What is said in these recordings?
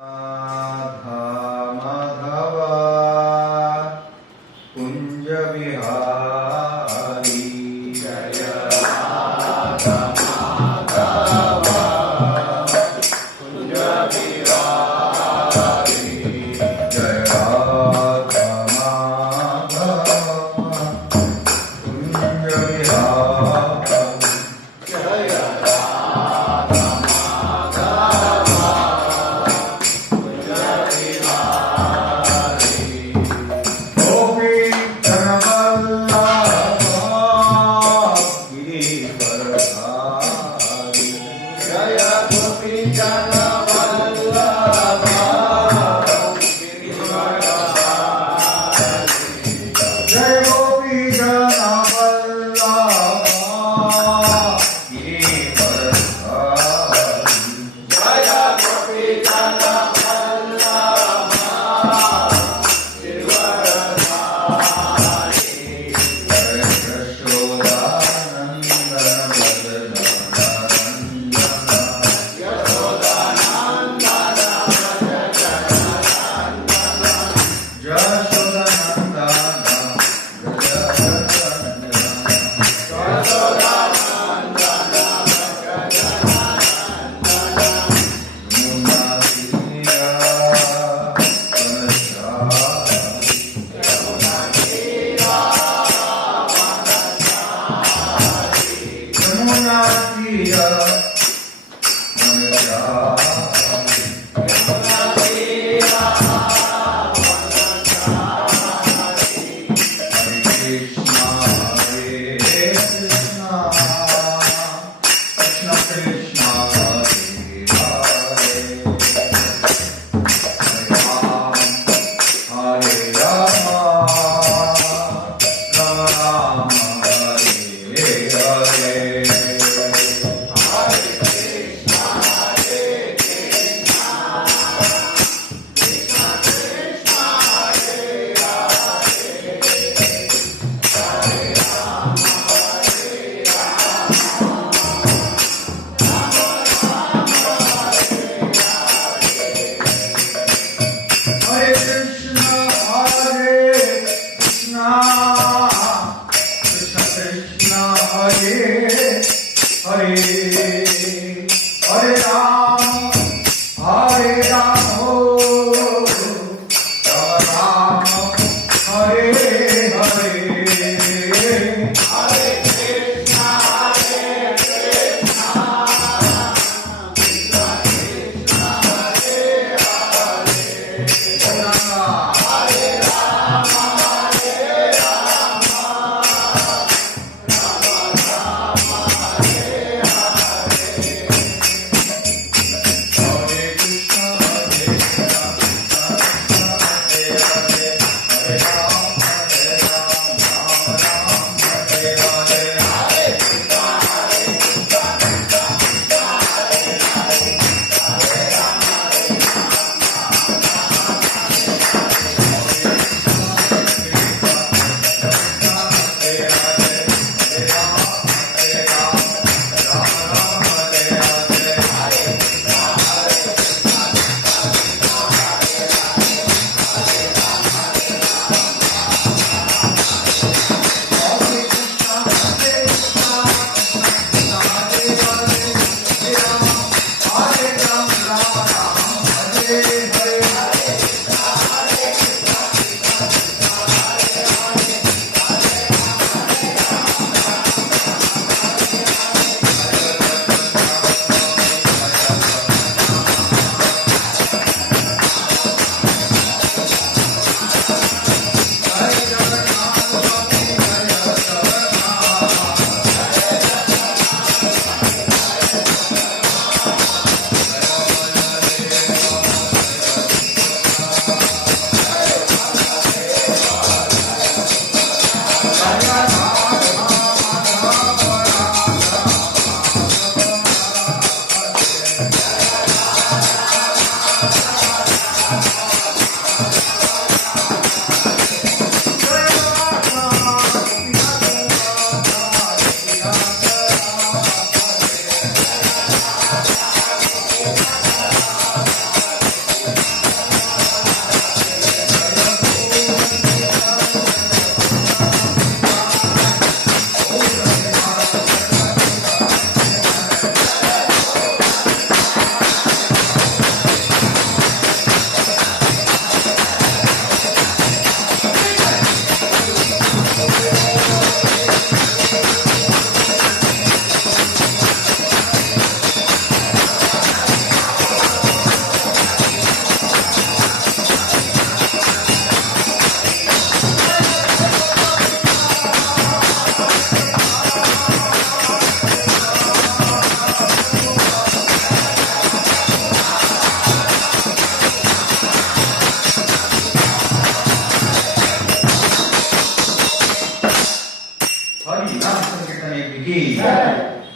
राधा माधव कुंज विहारी जय राधा माधव कुंज विहारी जय राधा माधव कुंज विहारी जय राधा माधव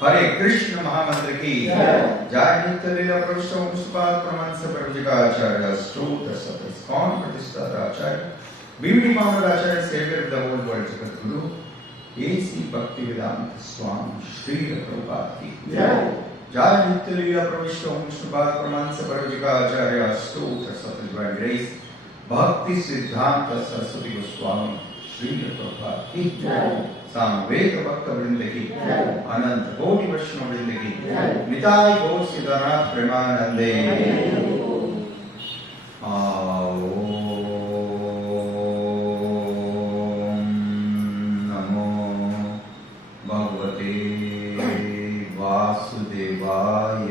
हरे कृष्ण महामंत्र की जय। नित्य लीला प्रविष्ट मुस्पाद प्रमाण से प्रवचकाचार्य स्तोत्र सतस कौन प्रतिष्ठा आचार्य बीवी मामला आचार्य saviour the whole world Jagat Guru AC भक्ति वेदांत स्वामी श्री प्रभुपाद की जय। नित्य लीला प्रविष्ट मुस्पाद प्रमाण से प्रवचकाचार्य स्तोत्र सतस बाय ग्रेस भक्ति सिद्धांत सरस्वती गोस्वामी श्री प्रभुपाद की सामवेद भक्त वृंद की अनंत कोटि वैष्णव वृंद की निताय गौर सिद्धनाथ प्रेमानंदे। नमो भगवते वासुदेवाय।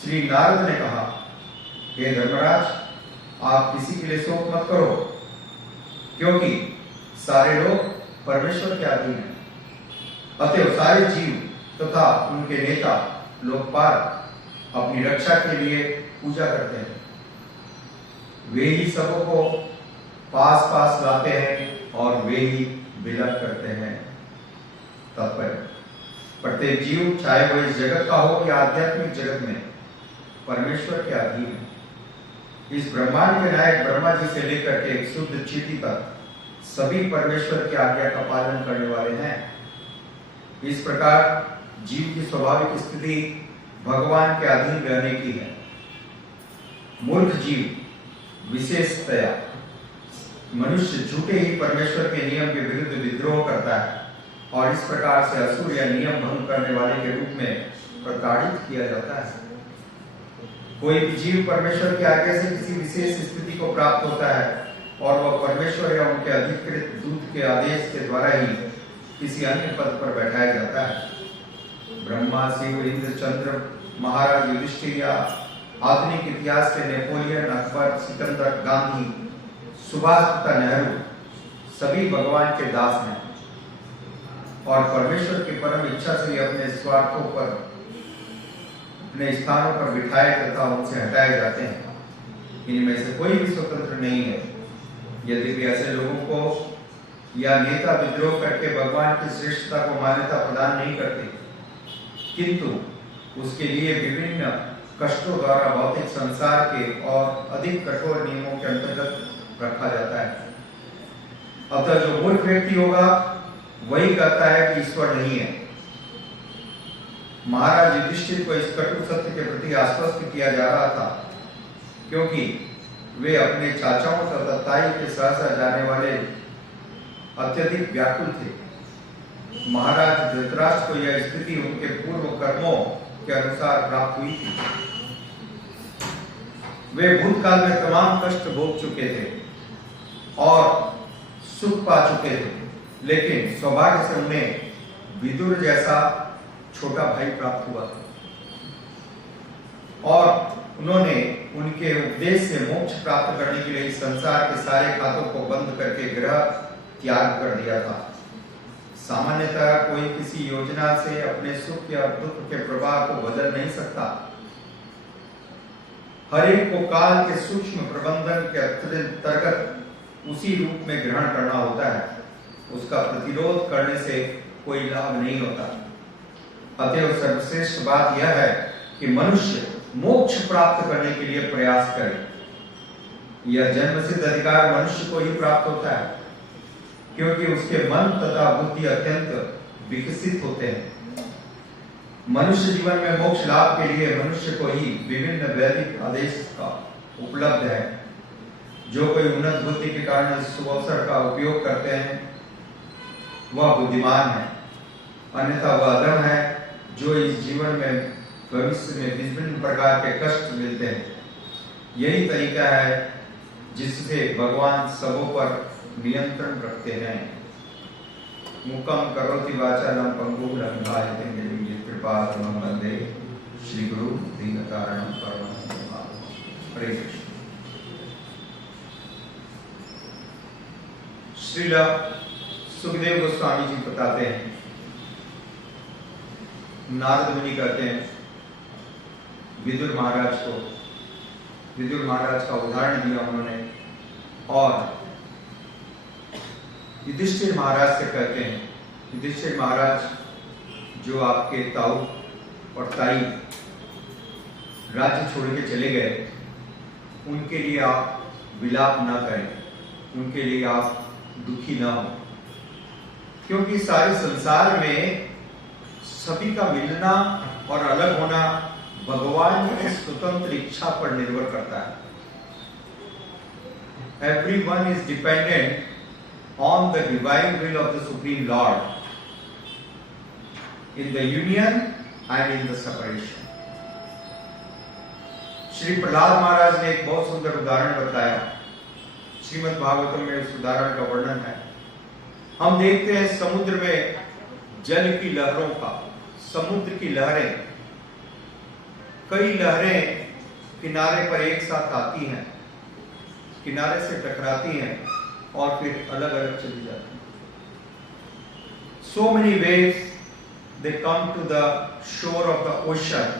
श्री नारद ने कहा, हे धर्मराज, आप किसी के लिए शोक मत करो, क्योंकि सारे लोग परमेश्वर के अधीन हैं। अतएव सारे जीव तथा उनके नेता लोकपाल अपनी रक्षा के लिए पूजा करते हैं। वे ही सबको पास पास लाते हैं और वे ही विलप करते हैं। तात्पर्य, प्रत्येक जीव चाहे वह इस जगत का हो या आध्यात्मिक जगत में परमेश्वर के अधीन है। इस ब्रह्मांड के नायक ब्रह्मा जी से लेकर के एक शुद्ध चींटी तक सभी परमेश्वर की आज्ञा का पालन करने वाले हैं। इस प्रकार जीव की स्वाभाविक स्थिति भगवान के अधीन रहने की है। मूर्ख जीव विशेषतया मनुष्य झूठे ही परमेश्वर के नियम के विरुद्ध विद्रोह करता है और इस प्रकार से असुर या नियम भंग करने वाले के रूप में प्रताड़ित किया जाता है। कोई भी जीव परमेश्वर की आज्ञा से किसी विशेष स्थिति को प्राप्त होता है और वह परमेश्वर या उनके अधिकृत दूत के आदेश के द्वारा ही किसी अन्य पद पर बैठाया जाता है। ब्रह्मा, शिव, इंद्र, चंद्र, महाराज युधिष्ठिर या आधुनिक इतिहास के नेपोलियन, अकबर, सिकंदर, गांधी, सुभाष तथा नेहरू सभी भगवान के दास हैं और परमेश्वर की परम इच्छा से अपने स्वार्थों पर अपने स्थानों पर बिठाए तथा उनसे हटाए जाते हैं। इनमें से कोई भी स्वतंत्र नहीं है। यद्यपि ऐसे लोगों को या नेता विद्रोह करके भगवान की श्रेष्ठता को मान्यता प्रदान नहीं करते, किंतु उसके लिए विभिन्न कष्टों द्वारा भौतिक संसार के और अधिक कठोर नियमों के अंतर्गत रखा जाता है। अतः जो मूर्ख व्यक्ति होगा वही कहता है कि ईश्वर नहीं है। महाराज युधिष्ठिर को इस कटु सत्य के प्रति आश्वस्त किया जा रहा था क्योंकि वे अपने चाचाओं तथा ताई के सहसा जाने वाले अत्यधिक व्याकुल थे। महाराज धृतराष्ट्र को यह स्थिति उनके पूर्व कर्मों के अनुसार प्राप्त हुई थी। वे भूतकाल में तमाम कष्ट भोग चुके थे और सुख पा चुके थे, लेकिन सौभाग्य से उन्हें विदुर जैसा छोटा भाई प्राप्त हुआ था और उन्होंने उनके उपदेश से मोक्ष प्राप्त करने के लिए इस संसार के सारे खातों को बंद करके ग्रह त्याग कर दिया था। सामान्यतः कोई किसी योजना से अपने सुख या दुख के प्रभाव को बदल नहीं सकता। हर एक को काल के सूक्ष्म प्रबंधन के अंतर्गत उसी रूप में ग्रहण करना होता है। उसका प्रतिरोध करने से कोई लाभ नहीं होता। अतएव सर्वश्रेष्ठ बात यह है कि मनुष्य मोक्ष प्राप्त करने के लिए प्रयास करे। यह जन्मसिद्ध अधिकार मनुष्य को ही प्राप्त होता है क्योंकि उसके मन तथा बुद्धि अत्यंत विकसित होते हैं। मनुष्य जीवन में मोक्ष लाभ के लिए मनुष्य को ही विभिन्न वैदिक आदेश का उपलब्ध है। जो कोई उन्नत बुद्धि के कारण इस अवसर का उपयोग करते हैं वह बुद्धिमान है, अन्यथा वह अधम है जो इस जीवन में भविष्य में विभिन्न प्रकार के कष्ट मिलते हैं। यही तरीका है जिससे भगवान सबों पर नियंत्रण रखते हैं। मुकम करोति वाचालं पंगुं लंघयते गिरिं कृपातमहं वंदे श्री गुरु दीनकारणं परमहंसं। हरे कृष्ण। श्रील सुखदेव गोस्वामी जी बताते हैं, नारद मुनि कहते हैं विदुर महाराज को, विदुर महाराज का उदाहरण दिया उन्होंने और युधिष्ठिर महाराज से कहते हैं, युधिष्ठिर महाराज जो आपके ताऊ और ताई राज्य छोड़ के चले गए, उनके लिए आप विलाप ना करें, उनके लिए आप दुखी ना हो, क्योंकि सारे संसार में सभी का मिलना और अलग होना भगवान की स्वतंत्र इच्छा पर निर्भर करता है। Everyone is dependent on the divine will of the Supreme Lord in the union and in the separation. Shri Prahlad महाराज ने एक बहुत सुंदर उदाहरण बताया। श्रीमद् भागवतम में उस उदाहरण का वर्णन है। हम देखते हैं समुद्र में जल की लहरों का, समुद्र की लहरें, कई लहरें किनारे पर एक साथ आती हैं, किनारे से टकराती हैं और फिर अलग अलग चली जाती हैं। So many waves they come to the shore of the ocean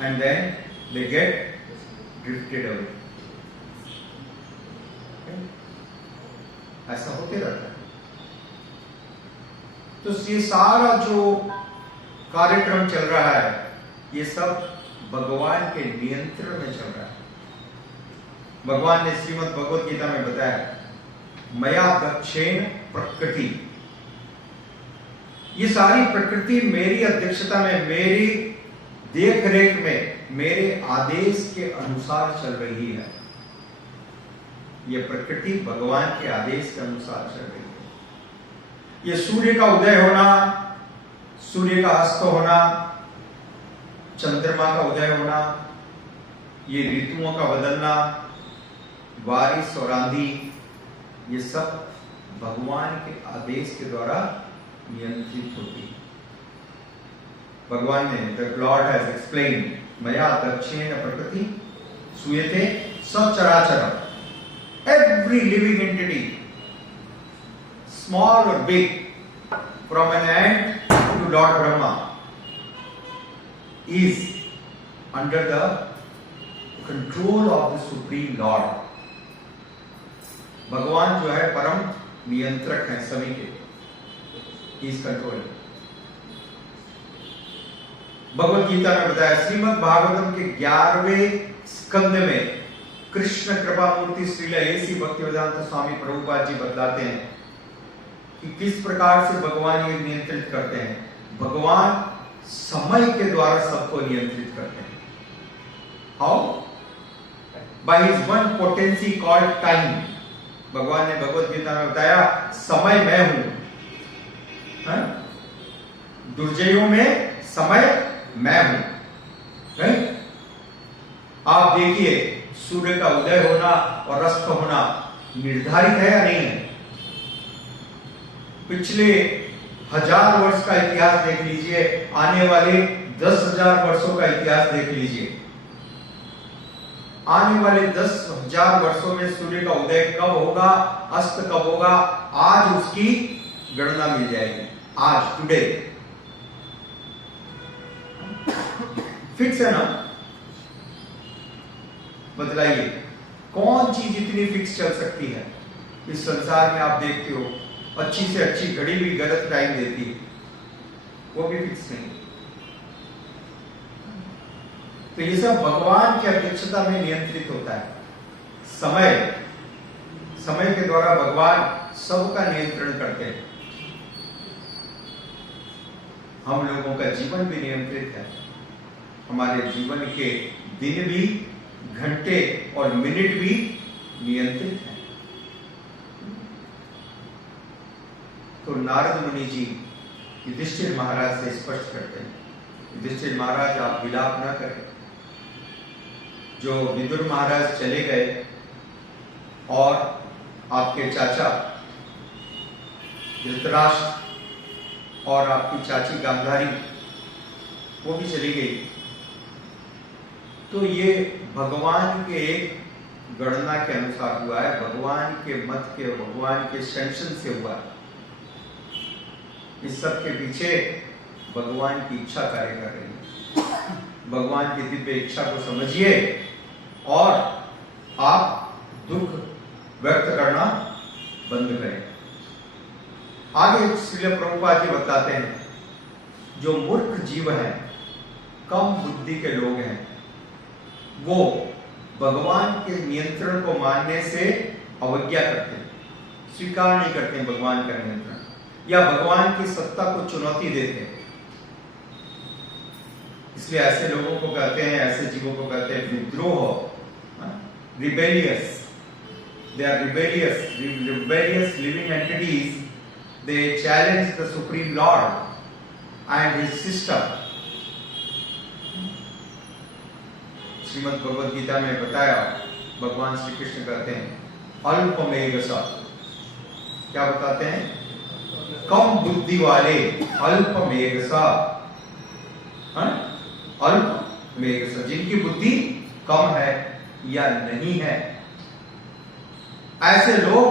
and then they get drifted away. ऐसा होते रहता है। तो ये सारा जो कार्यक्रम चल रहा है, ये सब भगवान के नियंत्रण में चल रहा है। भगवान ने श्रीमद् भगवत गीता में बताया, मया दक्षेण प्रकृति, ये सारी प्रकृति मेरी अध्यक्षता में, मेरी देख रेख में, मेरे आदेश के अनुसार चल रही है। ये प्रकृति भगवान के आदेश के अनुसार चल रही है। ये सूर्य का उदय होना, सूर्य का अस्त होना, चंद्रमा का उदय होना, ये ऋतुओं का बदलना, बारिश और आंधी, ये सब भगवान के आदेश के द्वारा नियंत्रित होती है। भगवान ने, द लॉर्ड हैज एक्सप्लेन्ड, मया दक्षेण प्रकृति सूयते सचराचरम, every living entity, small or big, from an ant to Lord Brahma, is under the control of the Supreme Lord. भगवान जो है परम नियंत्रक है सभी के, He is controlling. Bhagavad Gita में बताया, श्रीमद् भागवतम के 11वें स्कंद में कृष्ण कृपा मूर्ति श्रील एसी भक्तिवेदांत स्वामी प्रभुपाद जी बतलाते हैं कि किस प्रकार से भगवान ये नियंत्रित करते हैं। भगवान समय के द्वारा सबको नियंत्रित करते हैं। How? By his one potency called time. भगवान ने भगवत गीता में बताया, समय मैं हूं, दुर्जयों में समय मैं हूं। राइट? आप देखिए, सूर्य का उदय होना और अस्त होना निर्धारित है या नहीं है? पिछले 1000 वर्ष का इतिहास देख लीजिए, आने वाले 10,000 वर्षों का इतिहास देख लीजिए। आने वाले 10,000 वर्षों में सूर्य का उदय कब होगा, अस्त कब होगा, आज उसकी गणना मिल जाएगी। आज, टुडे फिक्स है ना? बतलाइए, कौन चीज इतनी फिक्स चल सकती है? इस संसार में आप देखते हो, अच्छी से अच्छी घड़ी भी गलत टाइम देती है, वो भी फिक्स नहीं। तो ये सब भगवान की अध्यक्षता में नियंत्रित होता है। समय के द्वारा भगवान सबका नियंत्रण करते हैं। हम लोगों का जीवन भी नियंत्रित है। हमारे जीवन के दिन भी, घंटे और मिनट भी नियंत्रित है। तो नारद मुनि जी युधिष्ठिर महाराज से स्पष्ट करते हैं, युधिष्ठिर महाराज आप विलाप न करें। जो विदुर महाराज चले गए और आपके चाचा धृतराष्ट्र और आपकी चाची गांधारी वो भी चली गई, तो ये भगवान के एक गणना के अनुसार हुआ है, भगवान के मत के, भगवान के सेंशन से हुआ है। इस सब के पीछे भगवान की इच्छा कार्य कर रही है। भगवान की दिव्य इच्छा को समझिए और आप दुख व्यक्त करना बंद करें। आगे श्रील प्रभुपाद जी बताते हैं, जो मूर्ख जीव हैं, कम बुद्धि के लोग हैं, वो भगवान के नियंत्रण को मानने से अवज्ञा करते हैं, स्वीकार नहीं करते हैं भगवान का नियंत्रण, या भगवान की सत्ता को चुनौती देते हैं। इसलिए ऐसे लोगों को कहते हैं, ऐसे जीवों को कहते हैं विद्रोह, rebellious. They are rebellious living entities. They challenge the Supreme Lord and His system. Shrimad Bhagavad Gita में बताया, भगवान श्री कृष्ण कहते हैं अल्पमेघसा। क्या बताते हैं? कम बुद्धि वाले, अल्पमेघसा, अल्पमेघसा, जिनकी बुद्धि कम है या नहीं है, ऐसे लोग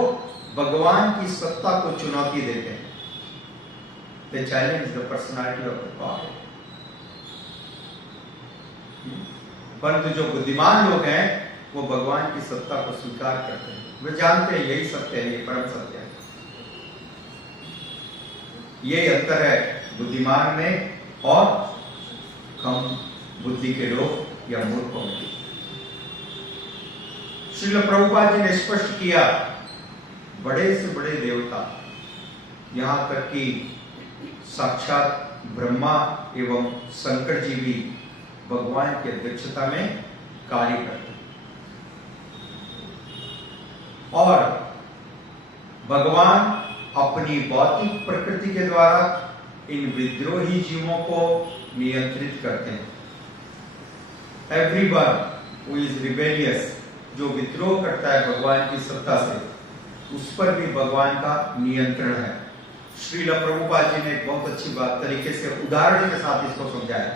भगवान की सत्ता को चुनौती देते हैं। They challenge the personality of the God. परंतु जो बुद्धिमान लोग हैं, वो भगवान की सत्ता को स्वीकार करते हैं। वे जानते हैं यही सत्य है, ये परम सत्य है। ये अंतर है बुद्धिमान में और कम बुद्धि के लोग या मूर्खों में। श्रील प्रभुपाद जी ने स्पष्ट किया, बड़े से बड़े देवता, यहां तक कि साक्षात ब्रह्मा एवं शंकर जी भी भगवान की अध्यक्षता में कार्य करते हैं। और भगवान अपनी भौतिक प्रकृति के द्वारा इन विद्रोही जीवों को नियंत्रित करते हैं। एवरीवन हु इज रिबेलियस, जो विद्रोह करता है भगवान की सत्ता से, उस पर भी भगवान का नियंत्रण है। श्रील प्रभुपाद जी ने एक बहुत अच्छी बात तरीके से उदाहरण के साथ इसको समझाया।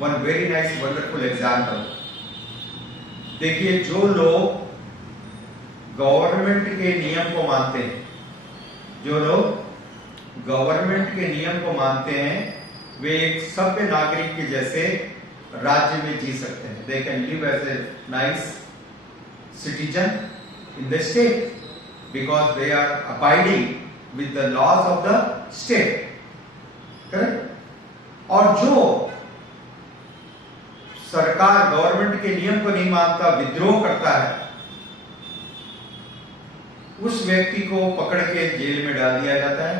One very nice wonderful example. देखिए, जो लोग गवर्नमेंट के नियम को मानते हैं, जो लोग गवर्नमेंट के नियम को मानते हैं, वे एक सभ्य नागरिक के जैसे राज्य में जी सकते हैं। They can live as a nice citizen in the state because they are abiding with the laws of the state, correct? और जो सरकार गवर्नमेंट के नियम को नहीं मानता, विद्रोह करता है, उस व्यक्ति को पकड़ के जेल में डाल दिया जाता है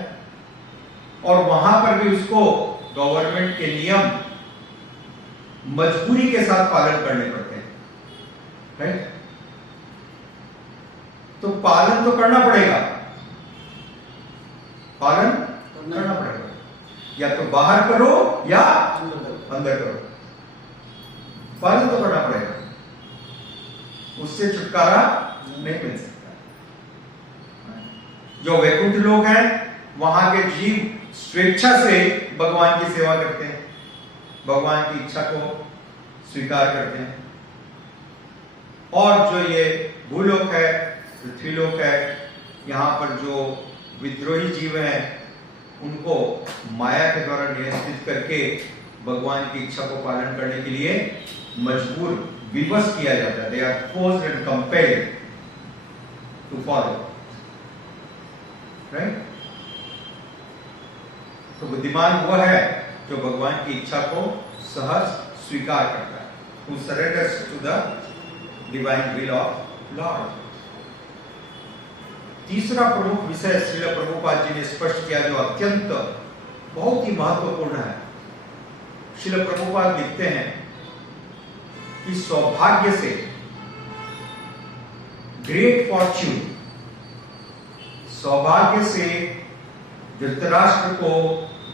और वहां पर भी उसको गवर्नमेंट के नियम मजबूरी के साथ पालन करने पड़ते हैं, राइट? तो पालन तो करना पड़ेगा, पालन करना पड़ेगा, या तो बाहर करो या अंदर करो, पालन तो करना पड़ेगा, उससे छुटकारा नहीं मिल सकता। जो वैकुंठ लोग हैं, वहां के जीव स्वेच्छा से भगवान की सेवा करते हैं, भगवान की इच्छा को स्वीकार करते हैं। और जो ये भूलोक है, पृथ्वीलोक है, यहाँ पर जो विद्रोही जीव हैं, उनको माया के द्वारा नियंत्रित करके भगवान की इच्छा को पालन करने के लिए मजबूर, विवश किया जाता है। They are forced and compelled to follow, right? तो बुद्धिमान वो है जो भगवान की इच्छा को सहज स्वीकार करता है, who surrenders to the divine will of Lord। तीसरा प्रमुख विषय श्रील प्रभुपाद जी ने स्पष्ट किया, जो अत्यंत बहुत ही महत्वपूर्ण है। श्रील प्रभुपाद लिखते हैं कि सौभाग्य से, ग्रेट फॉर्च्यून, सौभाग्य से धृतराष्ट्र को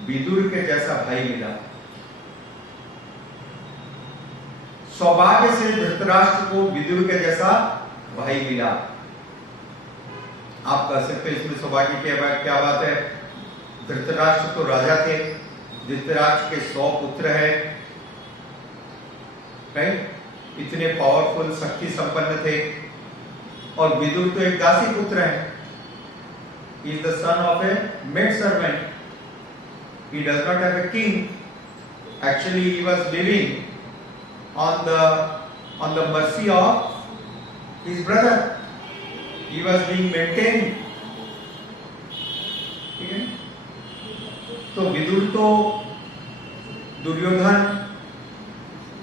विदुर के जैसा भाई मिला। सौभाग्य से धृतराष्ट्र को विदुर के जैसा भाई मिला। आप कह सकते हैं इसमें सौभाग्य क्या बात है? धृतराष्ट्र तो राजा थे, धृतराष्ट्र के 100 पुत्र हैं, राइट? इतने पावरफुल, शक्ति संपन्न थे। और विदुर तो एक दासी पुत्र है। He is the son of a maid servant. He does not have a king. Actually, he was living on the mercy of his brother. He was being maintained. ठीक है? तो विदुर तो दुर्योधन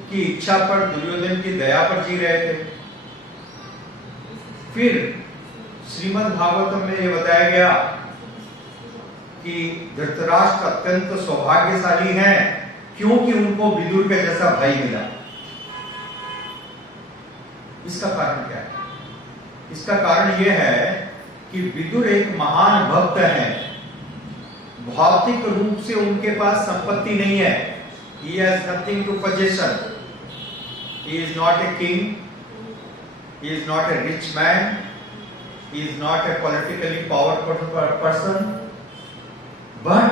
की इच्छा पर, दुर्योधन की दया पर जी रहे थे। फिर श्रीमद् भागवतम में यह बताया गया कि धृतराष्ट्र अत्यंत सौभाग्यशाली हैं क्योंकि उनको विदुर के जैसा भाई मिला। इसका कारण क्या है? इसका कारण यह है कि विदुर एक महान भक्त हैं। भौतिक रूप से उनके पास संपत्ति नहीं है। He has nothing to possession. He is not a king. He is not a rich man. He is not a politically powerful person. But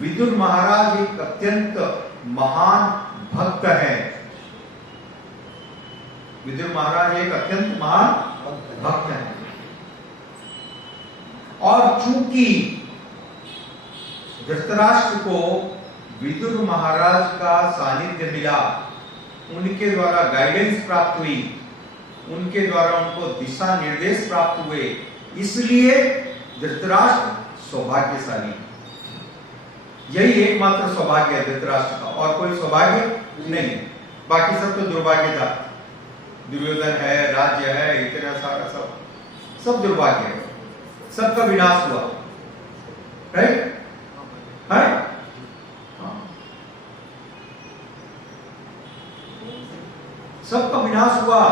Vidur महाराज एक अत्यंत महान भक्त हैं। विदुर महाराज एक अत्यंत महान भक्त हैं। और चूंकि धृतराष्ट्र को विदुर महाराज का सानिध्य मिला, उनके द्वारा गाइडेंस प्राप्त हुई, उनके द्वारा उनको दिशा निर्देश प्राप्त हुए, इसलिए धृतराष्ट्र सौभाग्यशाली। यही एकमात्र सौभाग्य है धृतराष्ट्र का, और कोई सौभाग्य नहीं। बाकी सब तो दुर्भाग्य था। दुर्योधन है, राज्य है, इतना सारा सब दुर्भाग्य है, सबका विनाश हुआ। राइट है? सबका विनाश हुआ।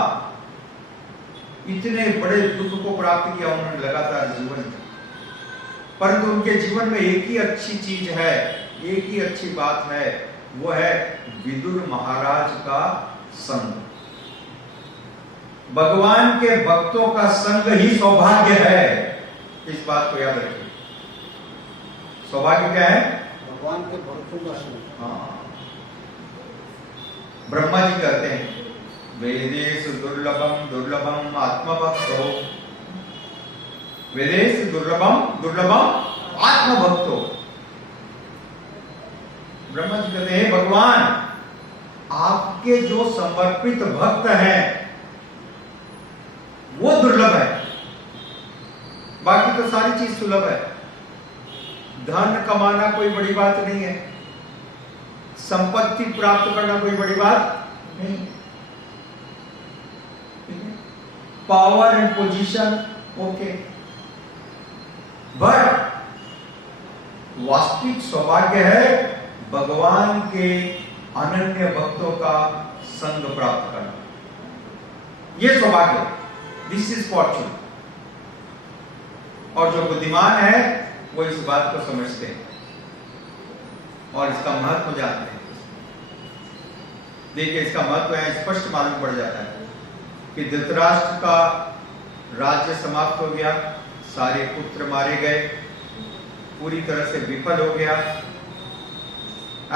इतने बड़े दुख को प्राप्त किया उन्होंने लगातार जीवन में, परंतु उनके जीवन में एक ही अच्छी चीज है, एक ही अच्छी बात है, वो है विदुर महाराज का संग। भगवान के भक्तों का संग ही सौभाग्य है। इस बात को याद रखिए। सौभाग्य क्या है? भगवान के भक्तों का संग। हाँ, ब्रह्मा जी कहते हैं वेदेश दुर्लभम दुर्लभम आत्मभक्तो, वेदेश दुर्लभम दुर्लभम आत्मभक्तो। ब्रह्मा जी कहते हैं भगवान, आपके जो समर्पित भक्त हैं वो दुर्लभ है, बाकी तो सारी चीज सुलभ है। धन कमाना कोई बड़ी बात नहीं है, संपत्ति प्राप्त करना कोई बड़ी बात नहीं, power and position okay, but वास्तविक सौभाग्य है भगवान के अनन्य भक्तों का संग प्राप्त करना। यह सौभाग्य, दिस इज फॉर्चून। और जो बुद्धिमान है वो इस बात को समझते हैं और इसका महत्व जानते हैं। देखिए, इसका महत्व यहां स्पष्ट मालूम पड़ जाता है कि धृतराष्ट्र का राज्य समाप्त हो गया, सारे पुत्र मारे गए, पूरी तरह से विफल हो गया।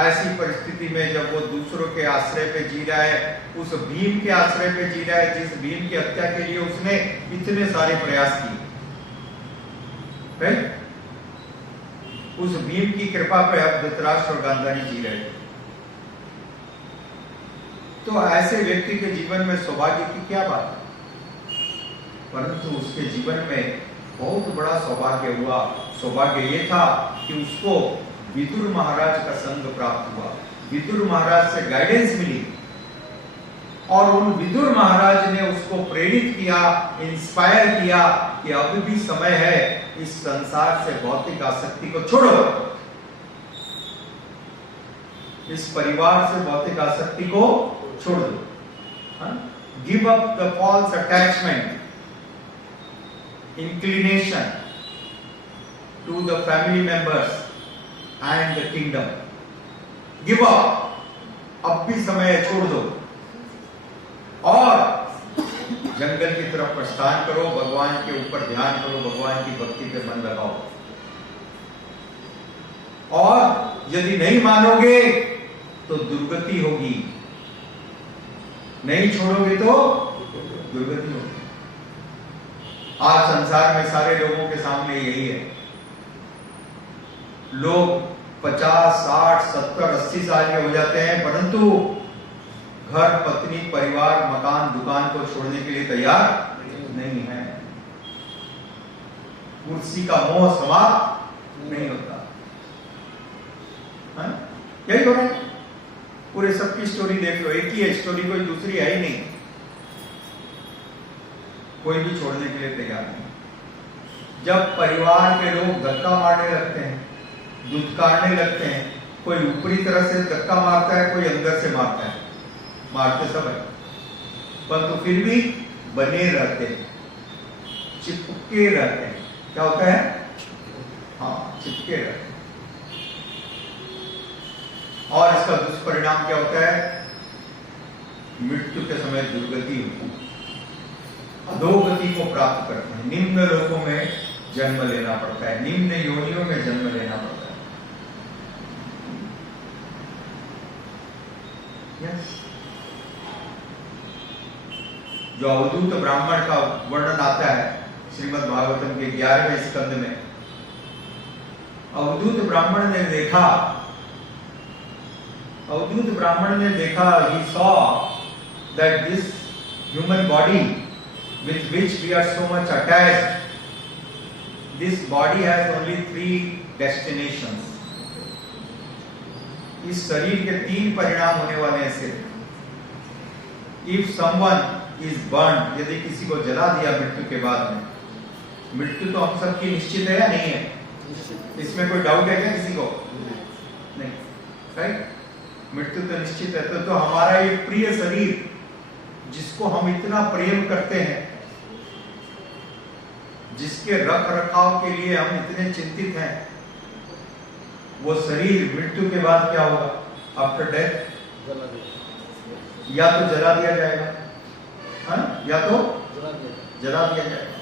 ऐसी परिस्थिति में जब वो दूसरों के आश्रय पे जी रहा है, उस भीम के आश्रय पे जी रहा है जिस भीम की हत्या के लिए उसने इतने सारे प्रयास किए, राइट? उस भीम की कृपा पे अब धृतराष्ट्र और गांधारी जी रहे थे। तो ऐसे व्यक्ति के जीवन में सौभाग्य की क्या बात है, परंतु उसके जीवन में बहुत बड़ा सौभाग्य हुआ। सौभाग्य ये था कि उसको विदुर महाराज का संग प्राप्त हुआ, विदुर महाराज से गाइडेंस मिली और उन विदुर महाराज ने उसको प्रेरित किया, इंस्पायर किया कि अब भी समय है, इस संसार से भौतिक आसक्ति को छोड़ो, इस परिवार से भौतिक आसक्ति को छोड़ दो। Give up the false attachment, inclination to the family members and the kingdom. Give up, अब भी समय है, छोड़ दो और जंगल की तरफ प्रस्थान करो, भगवान के ऊपर ध्यान करो, भगवान की भक्ति पे मन लगाओ। और यदि नहीं मानोगे तो दुर्गति होगी, नहीं छोड़ोगे तो दुर्गति होगी। आज संसार में सारे लोगों के सामने यही है। लोग 50, 60, 70, 80 साल के हो जाते हैं, परंतु घर, पत्नी, परिवार, मकान, दुकान को छोड़ने के लिए तैयार नहीं है। कुर्सी का मोह समाप्त नहीं होता। यही हो रहा है। पूरे सबकी स्टोरी देख लो, एक ही है स्टोरी, कोई दूसरी है ही नहीं। कोई भी छोड़ने के लिए तैयार नहीं। जब परिवार के लोग धक्का मारने लगते हैं, दुत्कारने लगते हैं, कोई ऊपरी तरह से धक्का मारता है, कोई अंदर से मारता है, मारते सब है, परंतु फिर भी बने रहते हैं, चिपके रहते हैं। क्या होता है? हाँ, चिपके रहते हैं। और इसका दुष्परिणाम क्या होता है? मृत्यु के समय दुर्गति होती है, अधोगति को प्राप्त करते हैं, निम्न लोकों में जन्म लेना पड़ता है, निम्न योनियों में जन्म लेना पड़ता है। yes. जो अवधूत ब्राह्मण का वर्णन आता है श्रीमद् भागवतम के 11वें स्कंद में, अवधूत ब्राह्मण ने देखा, he saw that this human body with which we are so much attached, this body has only 3 destinations. इस शरीर के 3 परिणाम होने वाले हैं सिर्फ। इफ समवन इज बर्न, यदि किसी को जला दिया मृत्यु के बाद में, मृत्यु तो हम सबकी निश्चित है या नहीं है? इसमें कोई डाउट है क्या किसी को? नहीं, राइट? मृत्यु तो निश्चित है। तो हमारा ये प्रिय शरीर जिसको हम इतना प्रेम करते हैं, जिसके रख रखाव के लिए हम इतने चिंतित हैं, वो शरीर मृत्यु के बाद क्या होगा? आफ्टर डेथ या तो जला दिया जाएगा, हाँ? या तो जला दिया जाएगा।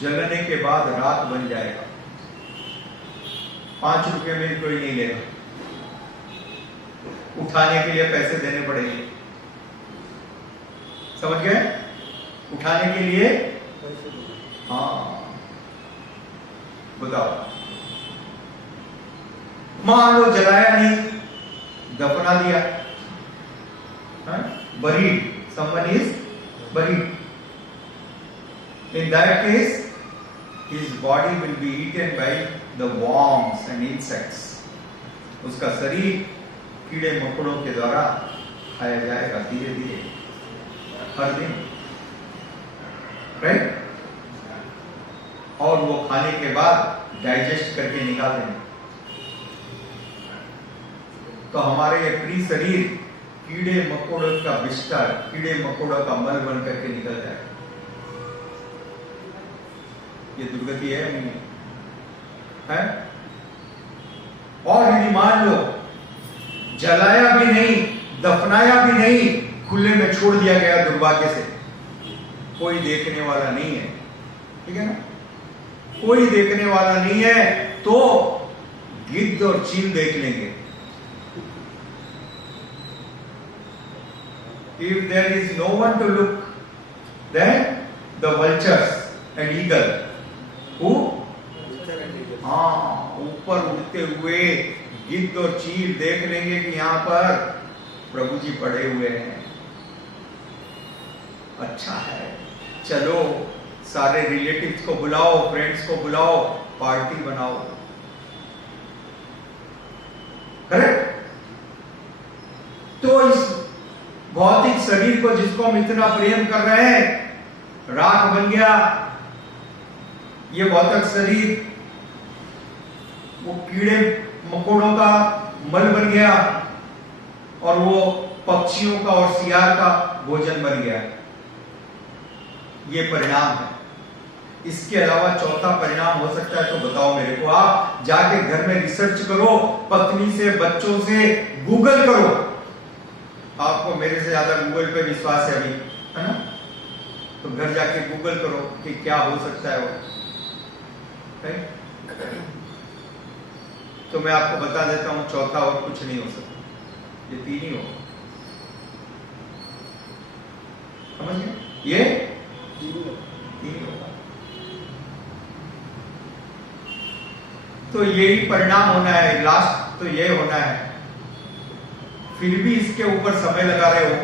जलने के बाद राख बन जाएगा। 5 रुपए में कोई नहीं लेगा, उठाने के लिए पैसे देने पड़ेंगे। समझ गए? उठाने के लिए, हाँ, बताओ। मान लो जलाया नहीं, दफना दिया, buried, someone is buried. In that case, his body will be eaten by the worms and insects. उसका शरीर कीड़े मकोड़ों के द्वारा खाया जाएगा धीरे धीरे हर दिन, राइट? और वो खाने के बाद डाइजेस्ट करके निकाल देंगे। तो हमारे ये प्रिय शरीर कीड़े मकोड़ों का बिस्तर, कीड़े मकोड़ों का मल बन करके निकल जाएगा। ये दुर्गति है नहीं है? और यदि मान लो जलाया भी नहीं, दफनाया भी नहीं, खुले में छोड़ दिया गया दुर्भाग्य से, कोई देखने वाला नहीं है, ठीक है ना? कोई देखने वाला नहीं है, तो गिद्ध और चील देख लेंगे। If there is no one to look, then the vultures and eagle, who? हाँ, ऊपर उड़ते हुए गिद्ध और चील देख लेंगे कि यहाँ पर प्रभु जी पड़े हुए हैं। अच्छा है, चलो सारे रिलेटिव्स को बुलाओ, फ्रेंड्स को बुलाओ, पार्टी बनाओ, करेक्ट? तो इस भौतिक शरीर को जिसको हम इतना प्रेम कर रहे हैं, राख बन गया। ये भौतिक शरीर वो कीड़े मकोड़ों का मल बन गया, और वो पक्षियों का और सियार का भोजन बन गया। ये परिणाम है। इसके अलावा चौथा परिणाम हो सकता है, तो बताओ मेरे को। आप जाके घर में रिसर्च करो, पत्नी से, बच्चों से गूगल करो। आपको मेरे से ज्यादा गूगल पे विश्वास है अभी, है ना? तो घर जाके गूगल करो कि क्या हो सकता है वो, तो मैं आपको बता देता हूं, चौथा और कुछ नहीं हो सकता, ये 3 ही होगा। समझ गए? ये 3 ही होगा। तो यही परिणाम होना है, लास्ट तो ये होना है। फिर भी इसके ऊपर समय लगा रहे हो,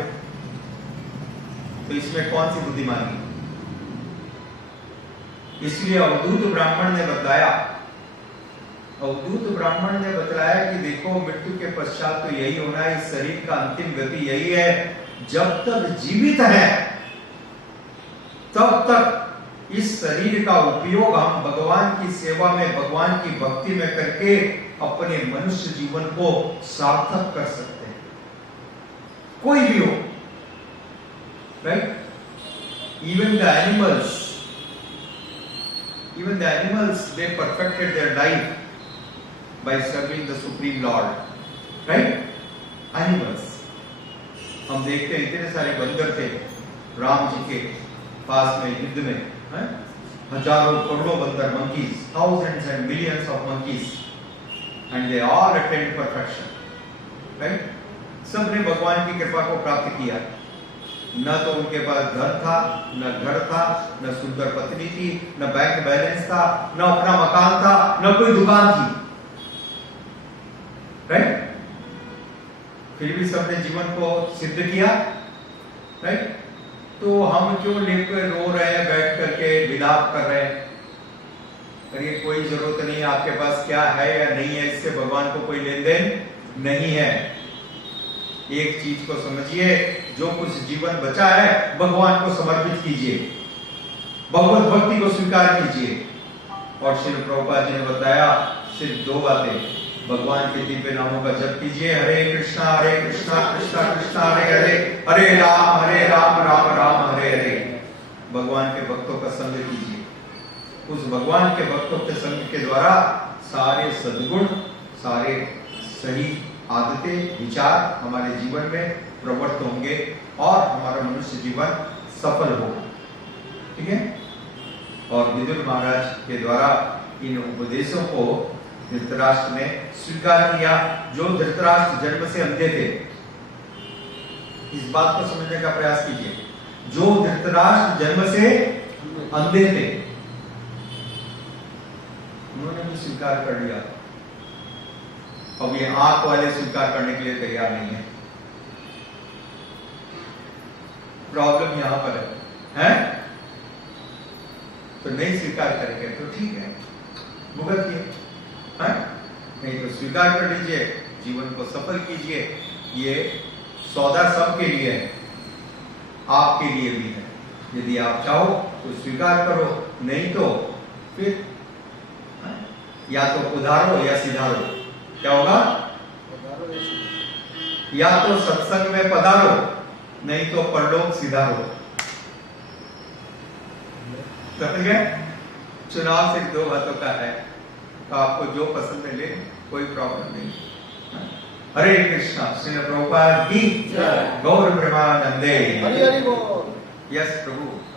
तो इसमें कौन सी बुद्धिमानी? इसलिए अवधूत ब्राह्मण ने बताया, अवधूत ब्राह्मण ने बताया कि देखो, मृत्यु के पश्चात तो यही होना है, इस शरीर का अंतिम गति यही है। जब तक जीवित है, तब तक इस शरीर का उपयोग हम भगवान की सेवा में, भगवान की भक्ति में करके अपने मनुष्य जीवन को सार्थक कर सकते हैं, कोई भी हो, right? Even the animals, they perfected their life by serving the Supreme Lord, right? Animals, हम देखते हैं इतने सारे बंदर थे राम जी के पास में युद्ध में, हैं? हजारों करोड़ों बंदर, monkeys, thousands and millions of monkeys, and they all attained perfection, right? सबने भगवान की कृपा को प्राप्त किया। न तो उनके पास धन था, न घर था, न सुंदर पत्नी थी, न बैंक बैलेंस था, न अपना मकान था, न कोई दुकान थी, राइट? फिर भी सबने जीवन को सिद्ध किया, राइट? तो हम क्यों लेकर रो रहे हैं, बैठ करके विलाप कर रहे हैं? अरे कोई जरूरत नहीं, आपके पास क्या है या नहीं है, इससे भगवान को कोई लेन देन नहीं है। एक चीज को समझिए, जो कुछ जीवन बचा है भगवान को समर्पित कीजिए, भगवत भक्ति को स्वीकार कीजिए। और श्री प्रभुपाद जी ने बताया सिर्फ 2 बातें, भगवान के दिव्य नामों का जप कीजिए, हरे कृष्णा कृष्णा कृष्णा हरे हरे, हरे राम राम राम हरे हरे। भगवान के भक्तों का संग कीजिए, उस भगवान के भक्तों के संग के द्वारा सारे सद्गुण, सारे सही आदतें, विचार हमारे जीवन में प्रवृत्त होंगे और हमारा मनुष्य जीवन सफल होगा। ठीक है। और विदुर महाराज के द्वारा इन उपदेशों को धृतराष्ट्र ने स्वीकार किया, जो धृतराष्ट्र जन्म से अंधे थे। इस बात को समझने का प्रयास कीजिए, जो धृतराष्ट्र जन्म से अंधे थे उन्होंने भी स्वीकार कर लिया। अब ये आंख वाले स्वीकार करने के लिए तैयार नहीं है। प्रॉब्लम यहां पर है? तो नहीं स्वीकार करेंगे तो ठीक है, भुगतिए, नहीं तो स्वीकार कर लीजिए, जीवन को सफल कीजिए। ये सौदा सबके लिए है, आपके लिए भी है। यदि आप चाहो तो स्वीकार करो, नहीं तो फिर या तो उधारो या सिधारो। क्या होगा? या तो सत्संग में पधारो, नहीं तो परलोक सिधारो। समझ गए? चुनाव सिर्फ 2 बातों का है, तो आपको जो पसंद है ले, कोई प्रॉब्लम नहीं। हरे कृष्णा। श्री प्रभुपाद की गौर प्रेमानंदे। हरि हरि बोल। यस प्रभु।